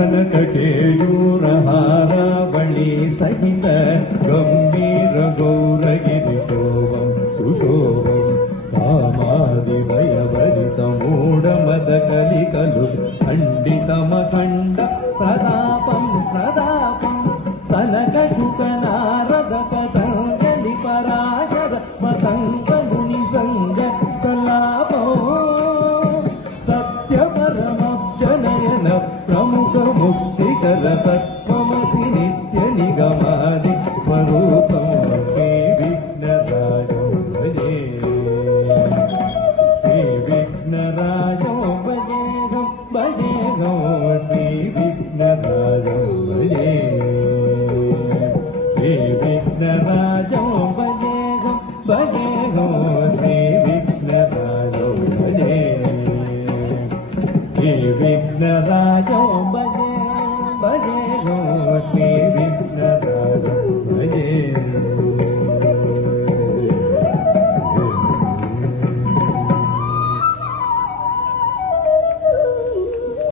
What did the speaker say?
ಕನಕ ಕೇಯೂರ ಹಾರಾವಳಿ ಸಹಿತ ಗಂಭೀರ ಗೌರಗಿರಿ ಶೋಭಂ ಸುಶೋಭಂ ಕಾಮಾದಿವಯವರಿತ ಮೂಢಮದ ಕಲಿಕಲು ಖಂಡಿತಮಖಂಡ ಪ್ರತಾಪಂ ಪ್ರತಾಪಂ ಸನಕ ಶುಕ ನಾರದ ಪತಂಜಲಿ ಪರಾಶರ ಪತಂಗ ಮುನಿ ಸಂಗ ಕಲಾಪೋ ಸತ್ಯ ಪರಮಬ್ಜನಯನ ಪ್ರಮುಖ ಮುಕ್ತಿಕರ ತತ್ವಮಸಿ ನಿತ್ಯ ನಿಗಮಾದಿ ಸ್ವರೂಪಂ ಶ್ರೀ ವಿಘ್ನರಾಜೋ ಭಜೆ ಶ್ರೀ ವಿಘ್ನರಾಜೋ ಭಜೆ ಭಜೆ ಶ್ರೀ ವಿಘ್ನರಾಜೋ ಭಜೆ ಶ್ರೀ ವಿಘ್ನರಾಜೋ ಭಜೆ ಭಜೆ ಶ್ರೀ ವಿಘ್ನರಾಜೋ ಭಜೆ ಶ್ರೀ ವಿಘ್ನರಾಜೋ ಭಜೆ